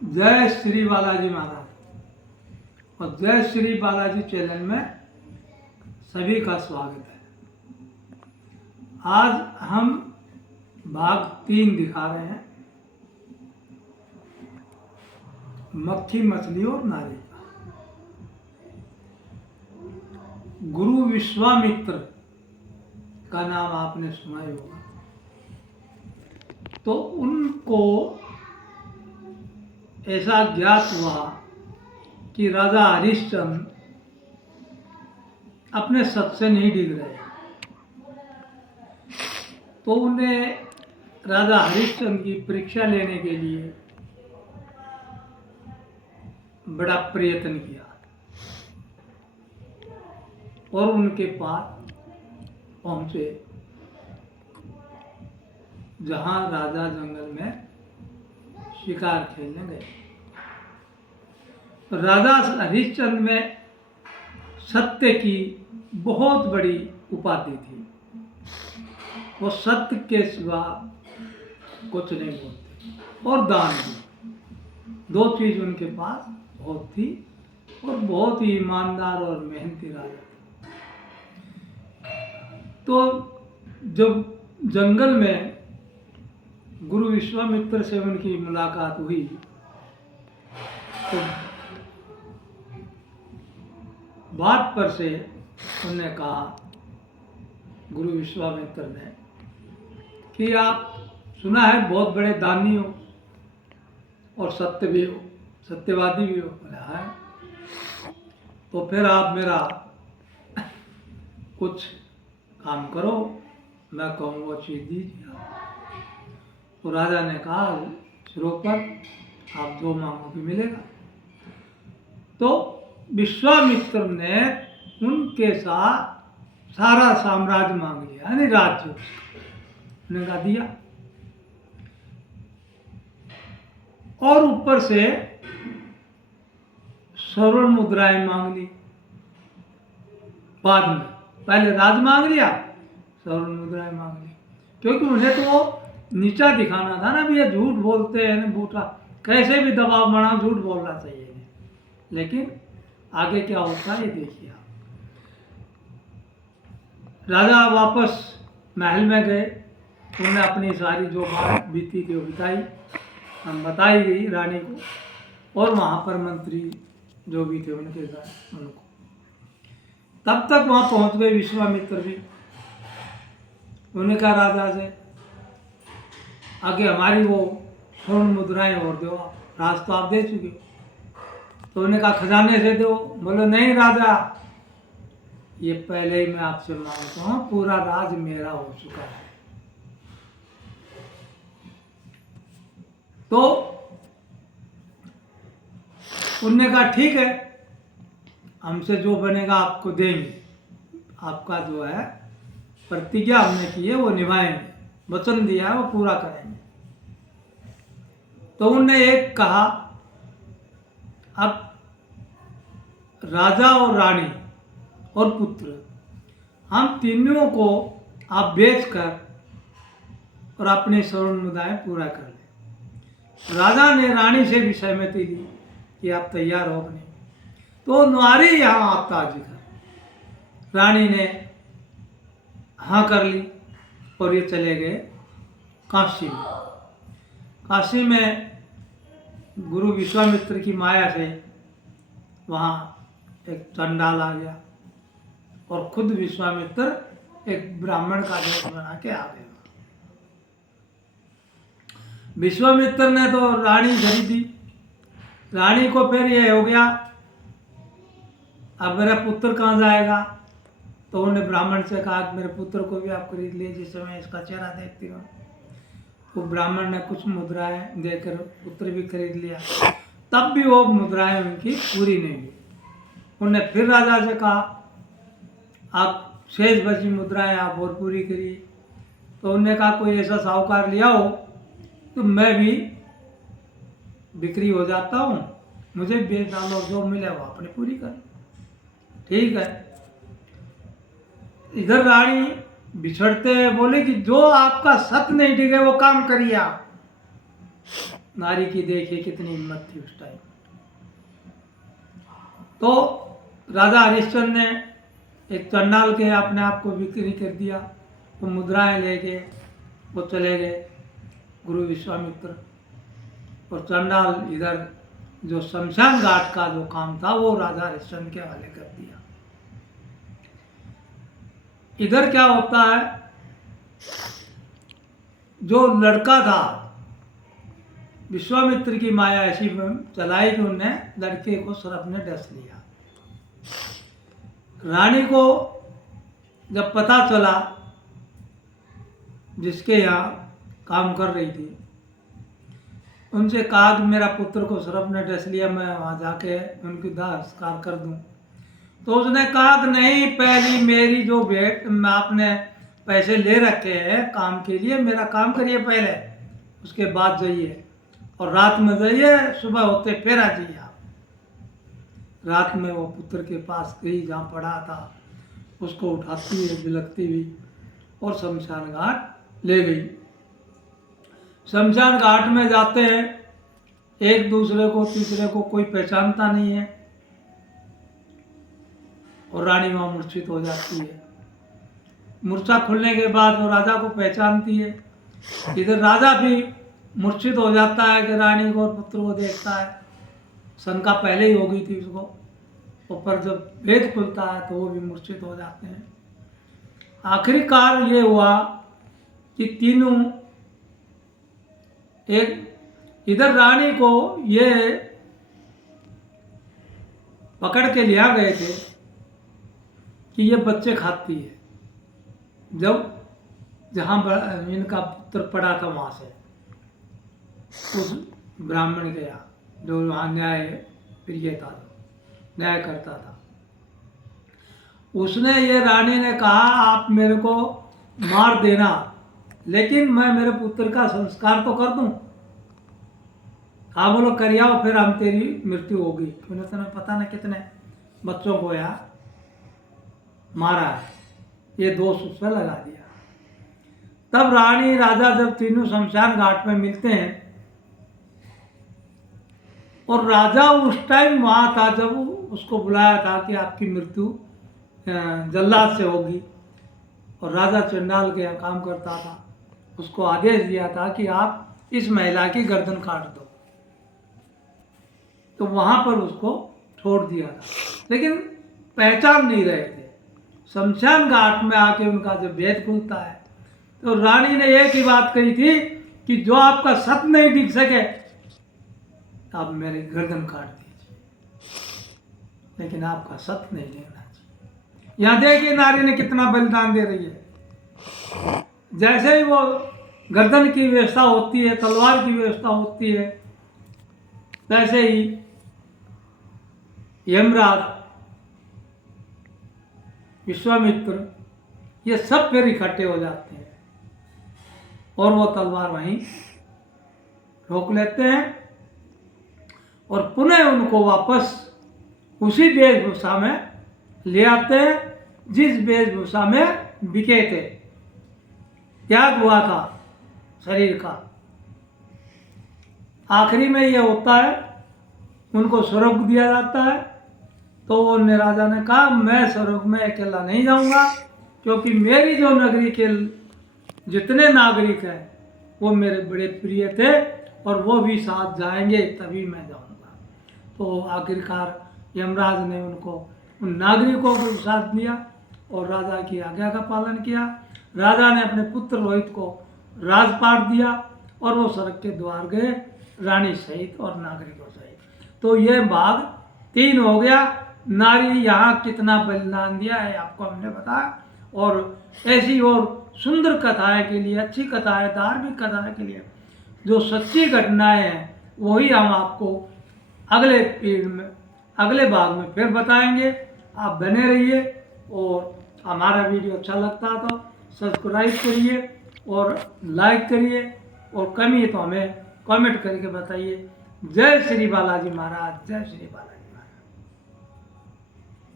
जय श्री बालाजी महाराज और जय श्री बालाजी चैनल में सभी का स्वागत है। आज हम भाग 3 दिखा रहे हैं, मक्खी मछली और नारी का। गुरु विश्वामित्र का नाम आपने सुना ही होगा। तो उनको ऐसा ज्ञात हुआ कि राजा हरिश्चंद्र अपने सत से नहीं डिग रहे, तो उन्हें राजा हरिश्चंद्र की परीक्षा लेने के लिए बड़ा प्रयत्न किया और उनके पास पहुंचे जहां राजा जंगल में शिकार खेलने गए। राजा हरिश्चंद्र में सत्य की बहुत बड़ी उपाधि थी। वो सत्य के सिवा कुछ नहीं बोलते और दान भी। 2 चीज उनके पास बहुत थी और बहुत ही ईमानदार और मेहनती राजा थे। तो जब जंगल में गुरु विश्वामित्र से उनकी मुलाकात हुई तो बात पर से उन्होंने कहा, गुरु विश्वामित्र ने, कि आप सुना है बहुत बड़े दानी हो और सत्य भी हो, सत्यवादी भी हो। है तो फिर आप मेरा कुछ काम करो, मैं कहूँ वो चीज दीजिए। तो राजा ने कहा, सिरों पर आप जो मांगोगे मिलेगा। तो विश्वामित्र ने उनके साथ सारा साम्राज्य मांग लिया, यानी राज्य उन्होंने कहा दिया, और ऊपर से स्वर्ण मुद्राएं मांग ली। बाद में पहले राज मांग लिया, स्वर्ण मुद्राएं मांग ली, क्योंकि उन्हें तो वो नीचा दिखाना था ना भी, ये झूठ बोलते हैं बूटा, कैसे भी दबाव बनाओ झूठ बोलना चाहिए नहीं। लेकिन आगे क्या होता है ये देखिए आप। राजा वापस महल में गए, उन्होंने अपनी सारी जो बात बीती थी वो बताई, हम बताई गई रानी को और वहाँ पर मंत्री जो भी थे उनके साथ उनको। तब तक वहाँ पहुँच गए विश्वामित्र भी। उन्होंने कहा राजा से, आगे हमारी वो स्वर्ण मुद्राएं और दो, राज तो आप दे चुके हो। तो उन्होंने कहा खजाने से दो। बोले नहीं राजा, ये पहले ही मैं आपसे मांगता हूँ, पूरा राज मेरा हो चुका है। तो उन्होंने कहा ठीक है, हमसे जो बनेगा आपको देंगे, आपका जो है प्रतिज्ञा हमने की है वो निभाएंगे, वचन दिया है वो पूरा करेंगे। तो उन्होंने एक कहा, अब राजा और रानी और पुत्र, हम तीनों को आप बेचकर और अपनी स्वर्ण मुद्राएं पूरा कर लें। राजा ने रानी से भी सहमति दी कि आप तैयार हो अपने। तो नारी यहाँ आता जिधर, रानी ने हाँ कर ली और ये चले गए काशी में। काशी में गुरु विश्वामित्र की माया से वहाँ एक चंडाल आ गया और खुद विश्वामित्र एक ब्राह्मण का वेश बना के आ गए। विश्वामित्र ने तो रानी खरीदी, रानी को फिर ये हो गया अब मेरा पुत्र कहाँ जाएगा। तो उन्होंने ब्राह्मण से कहा कि मेरे पुत्र को भी आप खरीद लीजिए, जिस समय इसका चेहरा देखती हूँ। तो ब्राह्मण ने कुछ मुद्राएं देकर पुत्र भी खरीद लिया। तब भी वो मुद्राएं उनकी पूरी नहीं हुई। उन्होंने फिर राजा से कहा, आप शेष बची मुद्राएं आप और पूरी करिए। तो उन्होंने कहा कोई ऐसा साहूकार लिया हो तो मैं भी बिक्री हो जाता हूँ, मुझे बेच डालो, जो मिले वो अपनी पूरी कर। ठीक है। इधर रानी बिछड़ते बोले कि जो आपका सत नहीं डिगे वो काम करिए आप। नारी की देखिए कितनी हिम्मत थी उस टाइम। तो राजा हरिश्चंद्र ने एक चंडाल के अपने आप को बिक्री कर दिया। वो मुद्राएं लेके वो चले गए गुरु विश्वामित्र, और चंडाल इधर जो शमशान घाट का जो काम था वो राजा हरिश्चंद्र के हवाले कर दिया। इधर क्या होता है, जो लड़का था विश्वामित्र की माया ऐसी चलाई कि उनने लड़के को सर्प ने डस लिया। रानी को जब पता चला, जिसके यहाँ काम कर रही थी, उनसे कहा कि मेरा पुत्र को सर्प ने डस लिया, मैं वहाँ जाके उनकी दाह संस्कार कर दूँ। तो उसने कहा कि नहीं, पहली मेरी जो भेंट आपने पैसे ले रखे हैं काम के लिए, मेरा काम करिए पहले, उसके बाद जाइए, और रात में जाइए, सुबह होते फिर आ जाइए आप। रात में वो पुत्र के पास गई जहाँ पड़ा था, उसको उठाती है बिलखती हुई और शमशान घाट ले गई। शमशान घाट में जाते हैं, एक दूसरे को तीसरे को कोई पहचानता नहीं है, और रानी वहाँ मूर्छित हो जाती है। मूर्छा खुलने के बाद वो राजा को पहचानती है। इधर राजा भी मूर्छित हो जाता है कि रानी को और पुत्र को देखता है। शंका पहले ही हो गई थी उसको, ऊपर जब भेद खुलता है तो वो भी मूर्छित हो जाते हैं। आखिरकार ये हुआ कि तीनों, एक इधर रानी को ये पकड़ के लिया गए थे कि ये बच्चे खाती है। जब जहाँ इनका पुत्र पड़ा था वहाँ से उस ब्राह्मण के यहाँ, जो वहाँ न्याय प्रिय था, न्याय करता था, उसने, ये रानी ने कहा आप मेरे को मार देना, लेकिन मैं मेरे पुत्र का संस्कार तो कर दूं। हाँ बोलो करियाओ, फिर हम तेरी मृत्यु होगी। उन्हें तुम्हें पता नहीं कितने बच्चों को यार मारा है, ये दोष उस पर लगा दिया। तब रानी राजा जब तीनों शमशान घाट में मिलते हैं, और राजा उस टाइम वहाँ था जब उसको बुलाया था कि आपकी मृत्यु जल्लाद से होगी, और राजा चंडाल के यहाँ काम करता था, उसको आदेश दिया था कि आप इस महिला की गर्दन काट दो। तो वहाँ पर उसको छोड़ दिया था, लेकिन पहचान नहीं रहे थे। शमशान घाट में आके उनका जब भेद खुलता है, तो रानी ने एक ही बात कही थी कि जो आपका सत नहीं दिख सके आप मेरी गर्दन काट दीजिए, लेकिन आपका सत नहीं देखना चाहिए। यहाँ देखिए नारी ने कितना बलिदान दे रही है। जैसे ही वो गर्दन की व्यवस्था होती है, तलवार की व्यवस्था होती है, वैसे ही यमराज, विश्वामित्र, ये सब फिर इकट्ठे हो जाते हैं, और वो तलवार वहीं रोक लेते हैं, और पुनः उनको वापस उसी वेशभूषा में ले आते हैं जिस वेशभूषा में बिके थे, त्याग हुआ था शरीर का। आखिरी में ये होता है, उनको स्वर्ग दिया जाता है। तो वो राजा ने कहा मैं स्वर्ग में अकेला नहीं जाऊंगा, क्योंकि मेरी जो नगरी के जितने नागरिक हैं वो मेरे बड़े प्रिय थे, और वो भी साथ जाएंगे तभी मैं जाऊंगा। तो आखिरकार यमराज ने उनको, उन नागरिकों को साथ दिया, और राजा की आज्ञा का पालन किया। राजा ने अपने पुत्र रोहित को राजपाट दिया, और वो स्वर्ग के द्वार गए, रानी सहित और नागरिकों सहित। तो ये भाग 3 हो गया। नारी यहाँ कितना बलिदान दिया है आपको हमने बताया, और ऐसी और सुंदर कथाएं के लिए, अच्छी कथाएं, धार्मिक कथाएं के लिए, जो सच्ची घटनाएं हैं, वही हम आपको अगले पीढ़ी में, अगले भाग में फिर बताएंगे। आप बने रहिए, और हमारा वीडियो अच्छा लगता है तो सब्सक्राइब करिए और लाइक करिए, और कमी है तो हमें कमेंट करके बताइए। जय श्री बालाजी महाराज, जय श्री बालाजी।